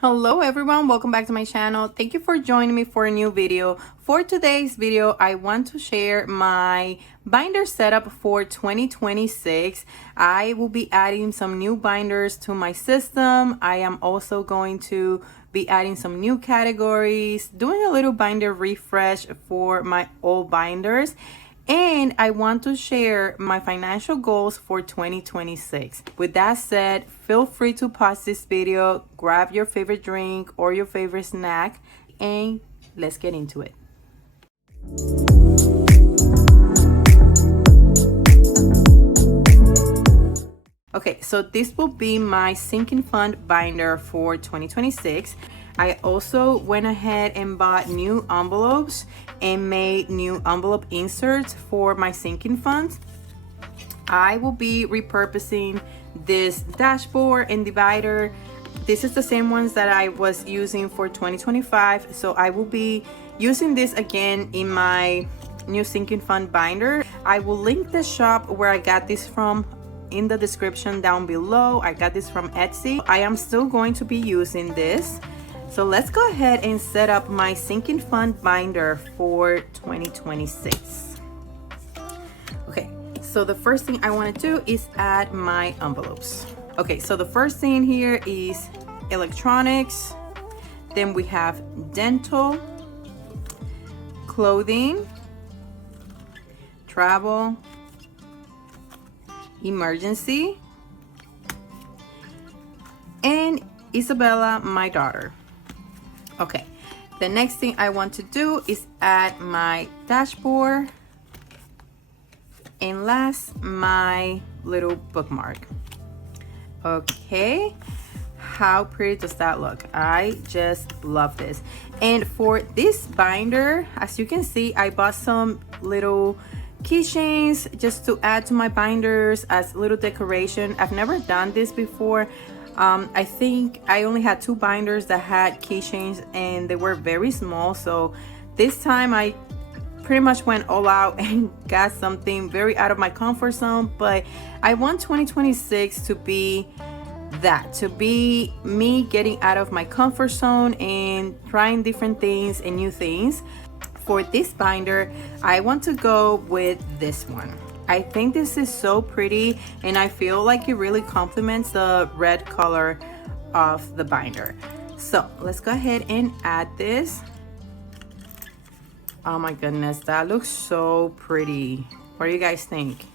Hello everyone, welcome back to my channel. Thank you for joining me for a new video. For today's video, I want to share my binder setup for 2026. I will be adding some new binders to my system. I am also going to be adding some new categories, doing a little binder refresh for my old binders. And I want to share my financial goals for 2026. With that said, feel free to pause this video, grab your favorite drink or your favorite snack, and let's get into it. Okay, so this will be my sinking fund binder for 2026. I also went ahead and bought new envelopes and made new envelope inserts for my sinking funds. I will be repurposing this dashboard and divider. This is the same ones that I was using for 2025. So I will be using this again in my new sinking fund binder. I will link the shop where I got this from in the description down below. I got this from Etsy. I am still going to be using this. So let's go ahead and set up my sinking fund binder for 2026. Okay, so the first thing I want to do is add my envelopes. Okay, so the first thing here is electronics. Then we have dental, clothing, travel, emergency, and Isabella, my daughter. Okay, the next thing I want to do is add my dashboard, and last, my little bookmark. Okay, how pretty does that look? I just love this. And for this binder, as you can see, I bought some little keychains just to add to my binders as little decoration. I've never done this before. I think I only had two binders that had keychains and they were very small. So this time I pretty much went all out and got something very out of my comfort zone. But I want 2026 to be that, to be me getting out of my comfort zone and trying different things and new things. For this binder, I want to go with this one. I think this is so pretty and I feel like it really complements the red color of the binder. So let's go ahead and add this. Oh my goodness, that looks so pretty. What do you guys think?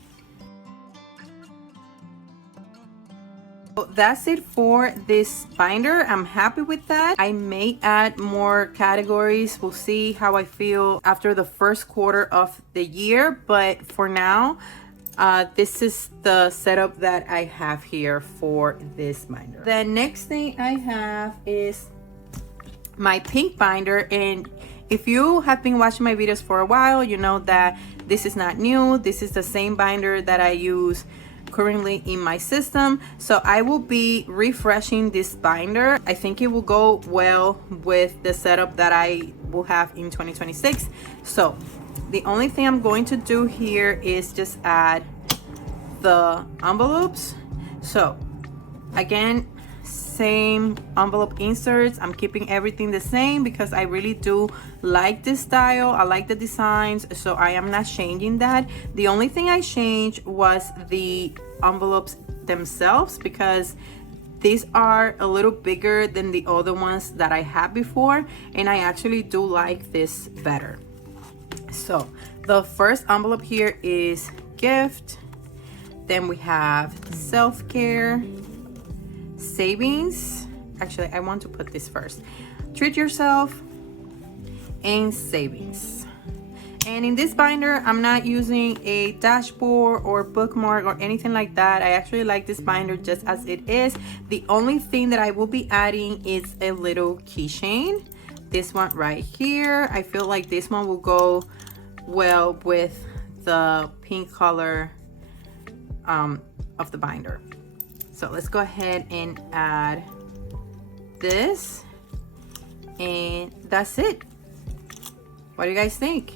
So that's it for this binder. I'm happy with that. I may add more categories. We'll see how I feel after the first quarter of the year. But for now, this is the setup that I have here for this binder. The next thing I have is my pink binder. And if you have been watching my videos for a while, you know that this is not new. This is the same binder that I use currently in my system. So I will be refreshing this binder. I think it will go well with the setup that I will have in 2026. So the only thing I'm going to do here is just add the envelopes. So again, same envelope inserts. I'm keeping everything the same because I really do like this style. I like the designs, so I am not changing that. The only thing I changed was the envelopes themselves because these are a little bigger than the other ones that I had before, and I actually do like this better. So the first envelope here is gift. Then we have self-care, savings. Actually, I want to put this first. Treat yourself, and savings. And in this binder, I'm not using a dashboard or bookmark or anything like that. I actually like this binder just as it is. The only thing that I will be adding is a little keychain. This one right here. I feel like this one will go well with the pink color of the binder. So let's go ahead and add this, and that's it. What do you guys think?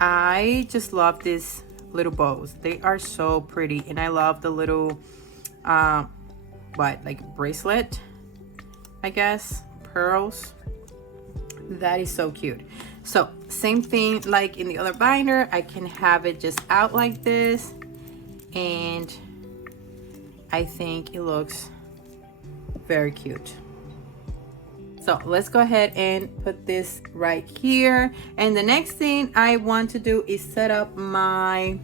I just love these little bows. They are so pretty, and I love the little like bracelet. I guess, pearls. That is so cute. So same thing like in the other binder, I can have it just out like this, and I think it looks very cute. So let's go ahead and put this right here. And the next thing I want to do is set up my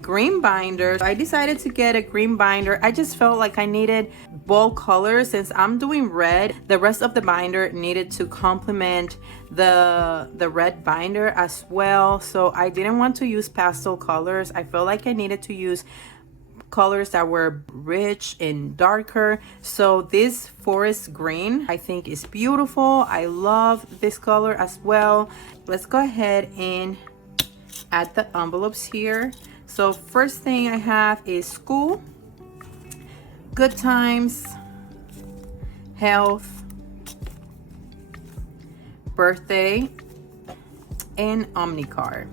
green binder. I decided to get a green binder. I just felt like I needed bold colors. Since I'm doing red, the rest of the binder needed to complement the red binder as well. So I didn't want to use pastel colors. I felt like I needed to use colors that were rich and darker. So this forest green I think is beautiful. I love this color as well. Let's go ahead and add the envelopes here. So first thing I have is school, good times, health, birthday, and OmniCard.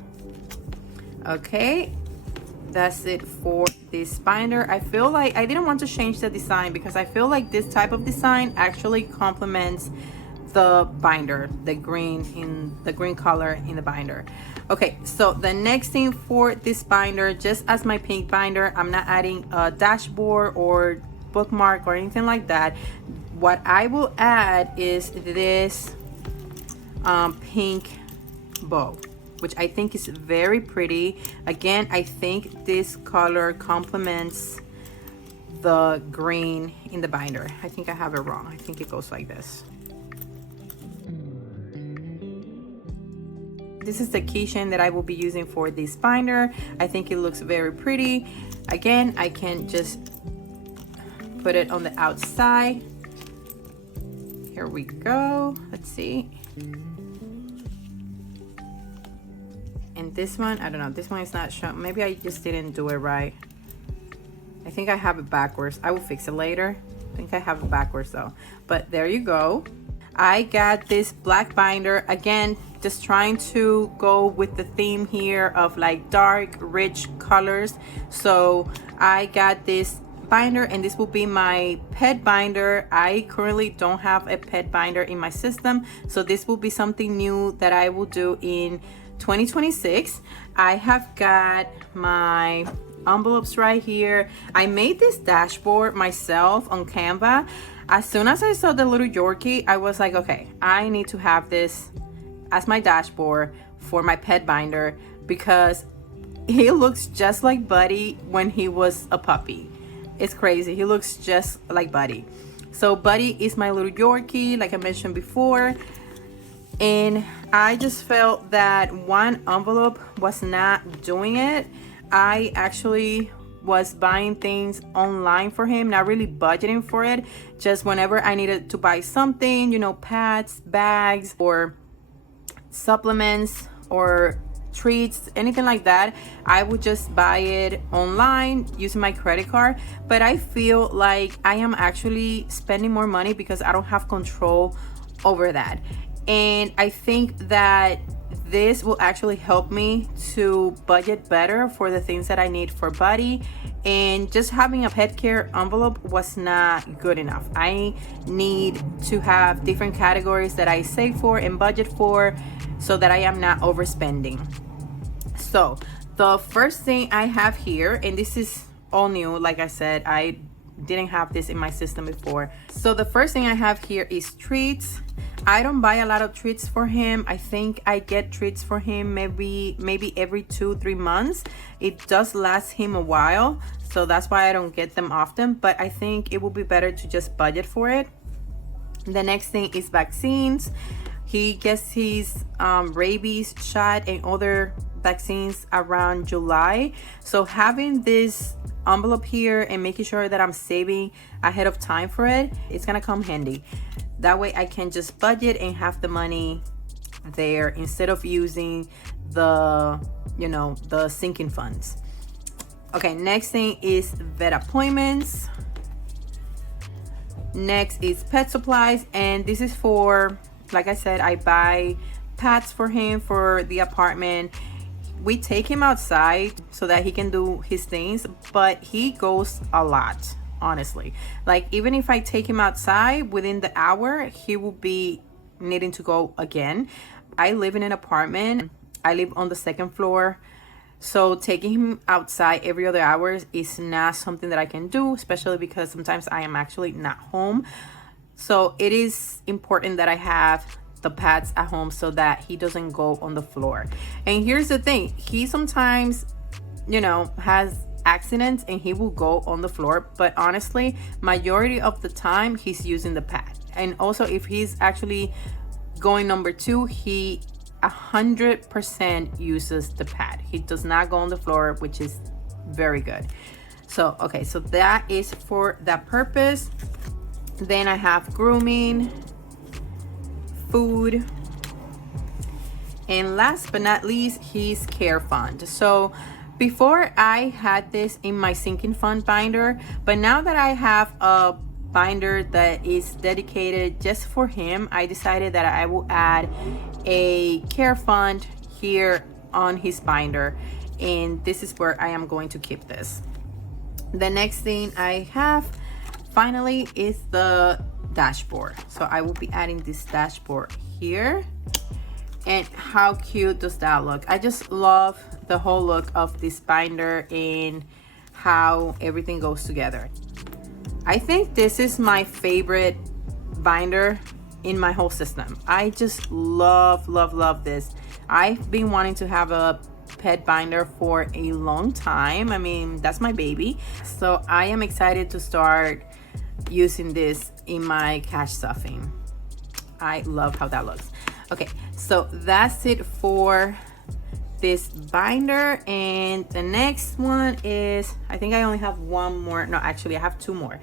Okay, that's it for this binder. I feel like I didn't want to change the design because I feel like this type of design actually complements the binder, the green color in the binder. Okay, so the next thing for this binder, just as my pink binder, I'm not adding a dashboard or bookmark or anything like that. What I will add is this pink bow, which I think is very pretty. Again, I think this color complements the green in the binder. I think I have it wrong. I think it goes like this. This is the keychain that I will be using for this binder. I think it looks very pretty. Again, I can just put it on the outside. Here we go. Let's see. And this one, I don't know, this one is not showing. Maybe I just didn't do it right. I think I have it backwards. I will fix it later. I think I have it backwards though. But there you go. I got this black binder. Again, just trying to go with the theme here of like dark, rich colors. So I got this binder, and this will be my pet binder. I currently don't have a pet binder in my system, so this will be something new that I will do in 2026. I have got my envelopes right here. I made this dashboard myself on Canva. As soon as I saw the little Yorkie, I was like, okay, I need to have this as my dashboard for my pet binder because he looks just like Buddy when he was a puppy. It's crazy. He looks just like Buddy. So Buddy is my little Yorkie, like I mentioned before. And I just felt that one envelope was not doing it. I actually was buying things online for him, not really budgeting for it. Just whenever I needed to buy something, you know, pads, bags, or supplements, or treats, anything like that, I would just buy it online using my credit card. But I feel like I am actually spending more money because I don't have control over that. And I think that this will actually help me to budget better for the things that I need for Buddy. And just having a pet care envelope was not good enough. I need to have different categories that I save for and budget for so that I am not overspending. So the first thing I have here, and this is all new, like I said, I didn't have this in my system before. So the first thing I have here is treats. I don't buy a lot of treats for him. I think I get treats for him maybe every 2-3 months. It does last him a while, so that's why I don't get them often, but I think it would be better to just budget for it. The next thing is vaccines. He gets his rabies shot and other vaccines around July. So having this envelope here and making sure that I'm saving ahead of time for it, it's gonna come handy. That way I can just budget and have the money there instead of using the, you know, the sinking funds. Okay, next thing is vet appointments. Next is pet supplies, and this is for, like I said, I buy pads for him for the apartment. We take him outside so that he can do his things, but he goes a lot. honestly. Like, even if I take him outside, within the hour he will be needing to go again. I live in an apartment. I live on the second floor, so taking him outside every other hour is not something that I can do, especially because sometimes I am actually not home. So it is important that I have the pads at home so that he doesn't go on the floor. And here's the thing, he sometimes, you know, has accidents and he will go on the floor, but honestly, majority of the time he's using the pad. And also, if he's actually going number 2, he 100% uses the pad. He does not go on the floor, which is very good. So okay, so that is for that purpose. Then I have grooming, food, and last but not least, his care fund. So before, I had this in my sinking fund binder, but now that I have a binder that is dedicated just for him, I decided that I will add a care fund here on his binder, and this is where I am going to keep this. The next thing I have finally is the dashboard. So I will be adding this dashboard here. And how cute does that look? I just love the whole look of this binder and how everything goes together. I think this is my favorite binder in my whole system. I just love this. I've been wanting to have a pet binder for a long time. I mean, that's my baby. So I am excited to start using this in my cash stuffing. I love how that looks. Okay, so that's it for this binder, and the next one is, I think I only have one more. No, actually I have 2 more.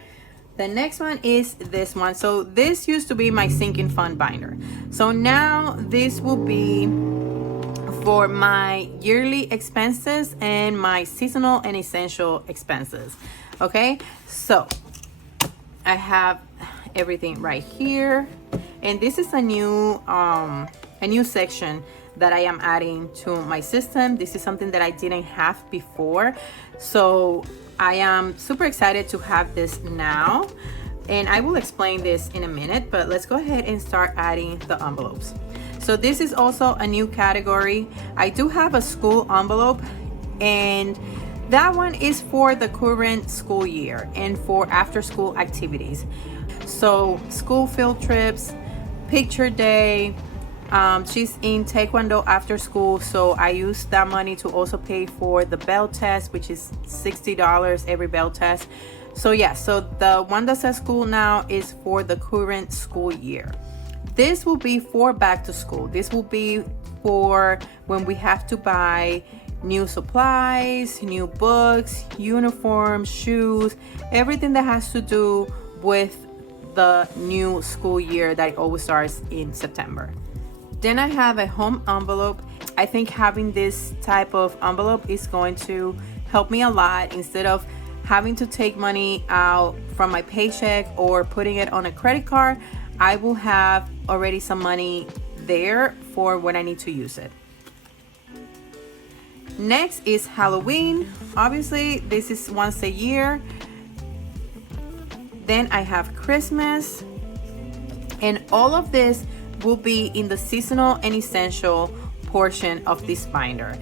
The next one is this one. So this used to be my sinking fund binder. So now this will be for my yearly expenses and my seasonal and essential expenses. Okay, so I have everything right here, and this is a new section that I am adding to my system. This is something that I didn't have before, so I am super excited to have this now, and I will explain this in a minute, but let's go ahead and start adding the envelopes. So this is also a new category. I do have a school envelope, and that one is for the current school year and for after school activities. So school field trips, picture day, she's in Taekwondo after school, so I use that money to also pay for the bell test, which is $60 every bell test. So yeah, so the one that says school now is for the current school year. This will be for back to school. This will be for when we have to buy new supplies, new books, uniforms, shoes, everything that has to do with the new school year that always starts in September. Then I have a home envelope. I think having this type of envelope is going to help me a lot. Instead of having to take money out from my paycheck or putting it on a credit card, I will have already some money there for when I need to use it. Next is Halloween. Obviously, this is once a year. Then I have Christmas, and all of this will be in the seasonal and essential portion of this binder.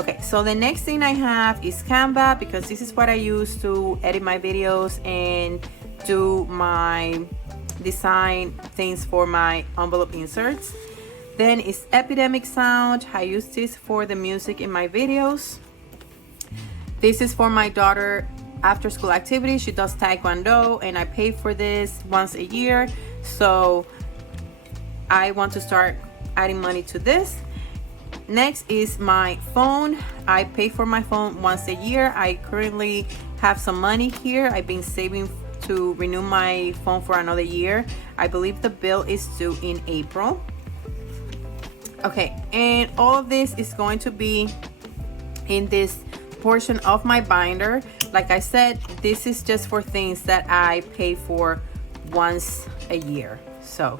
Okay, so the next thing I have is Canva, because this is what I use to edit my videos and do my design things for my envelope inserts. Then it's Epidemic Sound. I use this for the music in my videos. This is for my daughter after school activity. She does Taekwondo, and I pay for this once a year, so I want to start adding money to this. Next is my phone. I pay for my phone once a year. I currently have some money here. I've been saving to renew my phone for another year. I believe the bill is due in April. Okay, and all of this is going to be in this portion of my binder. Like I said, this is just for things that I pay for once a year. So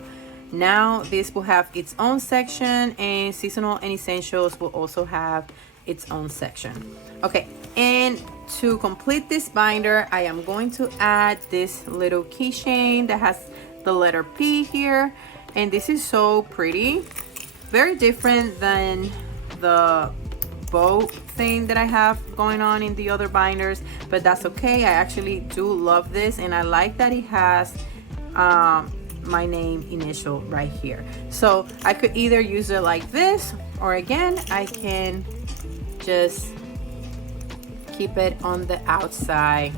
now this will have its own section, and seasonal and essentials will also have its own section. Okay, And to complete this binder, I am going to add this little keychain that has the letter P here, and this is so pretty, very different than the bow thing that I have going on in the other binders, but that's okay. I actually do love this, and I like that it has my name initial right here. So I could either use it like this, or again, I can just keep it on the outside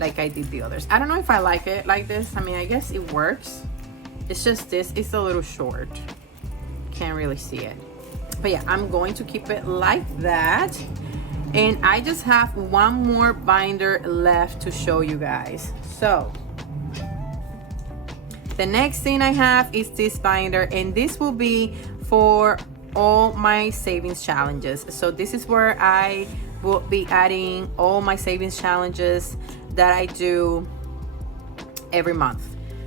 like I did the others. I don't know if I like it like this. I mean, I guess it works. It's just this, it's a little short. Can't really see it. But yeah, I'm going to keep it like that. And I just have one more binder left to show you guys. So the next thing I have is this binder, and this will be for all my savings challenges. So this is where I will be adding all my savings challenges that I do every month.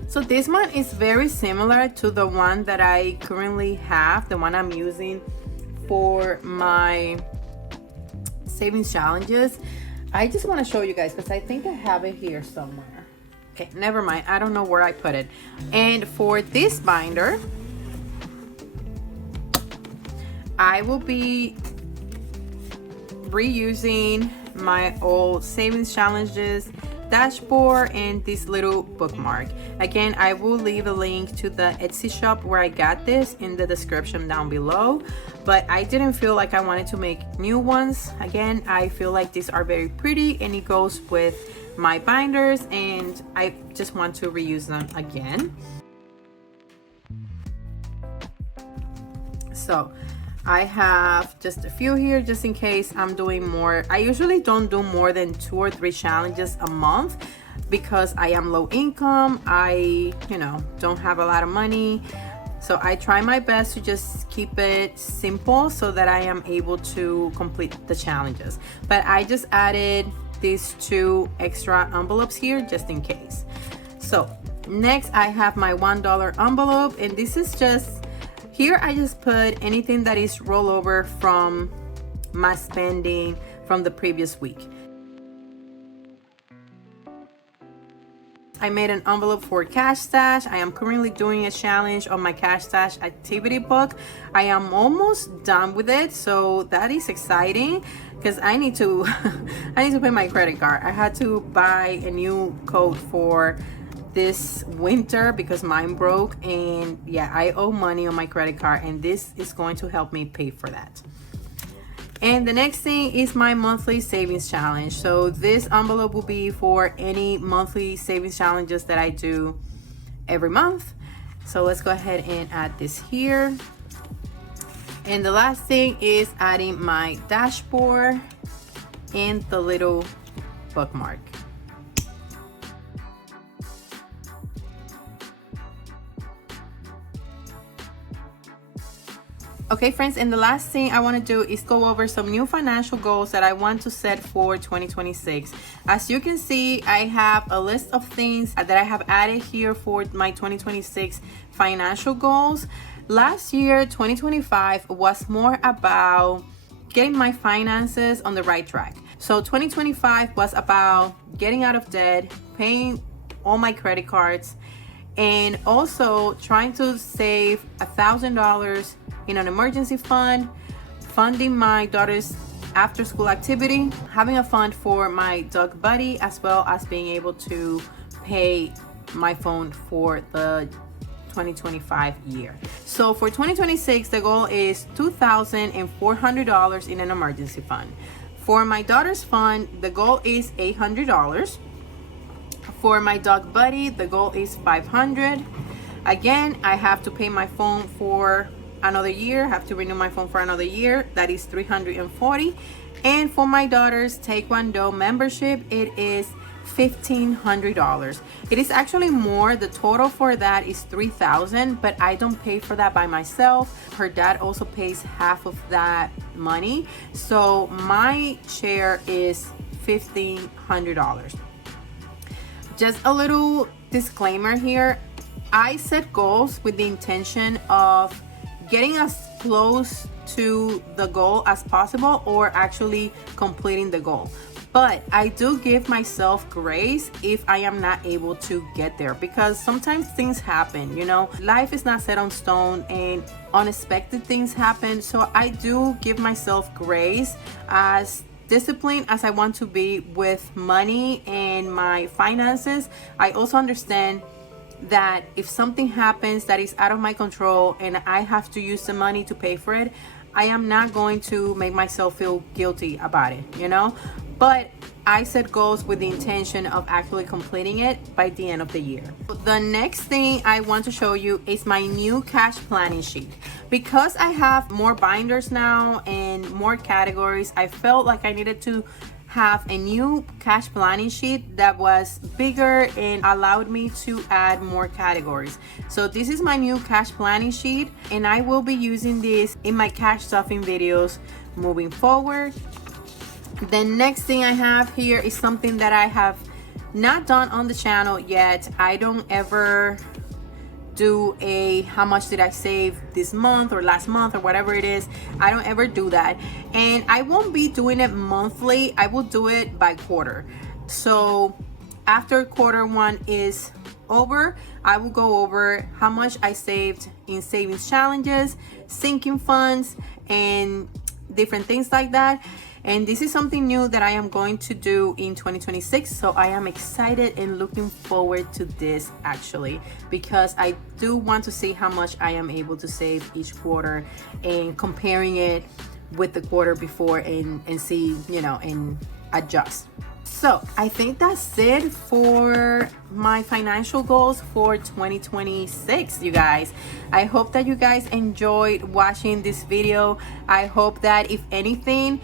So this one is very similar to the one that I currently have, the one I'm using for my savings challenges. I just want to show you guys because I think I have it here somewhere. Okay, never mind, I don't know where I put it. And for this binder, I will be reusing my old savings challenges dashboard and this little bookmark. Again, I will leave a link to the Etsy shop where I got this in the description down below, but I didn't feel like I wanted to make new ones. Again, I feel like these are very pretty and it goes with my binders, and I just want to reuse them again. So I have just a few here just in case I'm doing more. I usually don't do more than 2 or 3 challenges a month because I am low income. I, don't have a lot of money. So I try my best to just keep it simple so that I am able to complete the challenges. But I just added these 2 extra envelopes here just in case. So next I have my $1 envelope, and this is just, here I just put anything that is rollover from my spending from the previous week. I made an envelope for Cash Stash. I am currently doing a challenge on my Cash Stash activity book. I am almost done with it, so that is exciting because I need to pay my credit card. I had to buy a new code for this winter because mine broke, and yeah, I owe money on my credit card, and this is going to help me pay for that. And the next thing is my monthly savings challenge. So this envelope will be for any monthly savings challenges that I do every month. So let's go ahead and add this here. And the last thing is adding my dashboard and the little bookmark. Okay friends, and the last thing I want to do is go over some new financial goals that I want to set for 2026. As you can see, I have a list of things that I have added here for my 2026 financial goals. Last year, 2025, was more about getting my finances on the right track. So 2025 was about getting out of debt, paying all my credit cards, and also trying to save $1,000 in an emergency fund, funding my daughter's after school activity, having a fund for my dog Buddy, as well as being able to pay my phone for the 2025 year. So for 2026, the goal is $2,400 in an emergency fund. For my daughter's fund, the goal is $800. For my dog Buddy, the goal is $500. Again, I have to pay my phone for another year, have to renew my phone for another year, that is $340. And for my daughter's Taekwondo membership, it is $1,500. It is actually more. The total for that is $3,000, but I don't pay for that by myself. Her dad also pays half of that money, so my share is $1,500. Just a little disclaimer here, I set goals with the intention of getting as close to the goal as possible or actually completing the goal. But I do give myself grace if I am not able to get there, because sometimes things happen, you know, life is not set on stone and unexpected things happen. So I do give myself grace. As disciplined as I want to be with money and my finances, I also understand that if something happens that is out of my control and I have to use the money to pay for it, I am not going to make myself feel guilty about it, you know. But I set goals with the intention of actually completing it by the end of the year. The next thing I want to show you is my new cash planning sheet. Because I have more binders now and more categories, I felt like I needed to have a new cash planning sheet that was bigger and allowed me to add more categories. So this is my new cash planning sheet, and I will be using this in my cash stuffing videos moving forward. The next thing I have here is something that I have not done on the channel yet. I don't ever do a how much did I save this month or last month or whatever it is. I don't ever do that, and I won't be doing it monthly. I will do it by quarter. So after quarter one is over, I will go over how much I saved in savings challenges, sinking funds, and different things like that. And this is something new that I am going to do in 2026. So I am excited and looking forward to this actually, because I do want to see how much I am able to save each quarter and comparing it with the quarter before and see, you know, and adjust. So I think that's it for my financial goals for 2026, you guys. I hope that you guys enjoyed watching this video. I hope that if anything,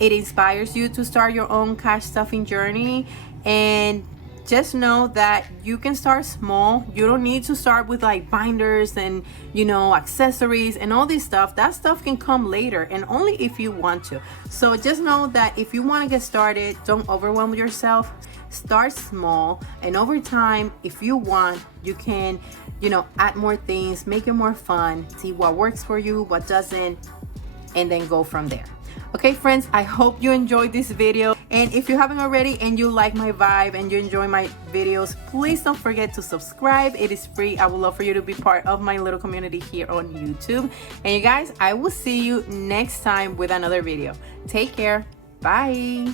it inspires you to start your own cash stuffing journey. And just know that you can start small. You don't need to start with like binders and, you know, accessories and all this stuff. That stuff can come later and only if you want to. So just know that if you want to get started, don't overwhelm yourself. Start small, and over time, if you want, you can, you know, add more things, make it more fun, see what works for you, what doesn't, and then go from there. Okay friends, I hope you enjoyed this video, and if you haven't already and you like my vibe and you enjoy my videos, please don't forget to subscribe. It is free. I would love for you to be part of my little community here on YouTube. And you guys, I will see you next time with another video. Take care. Bye.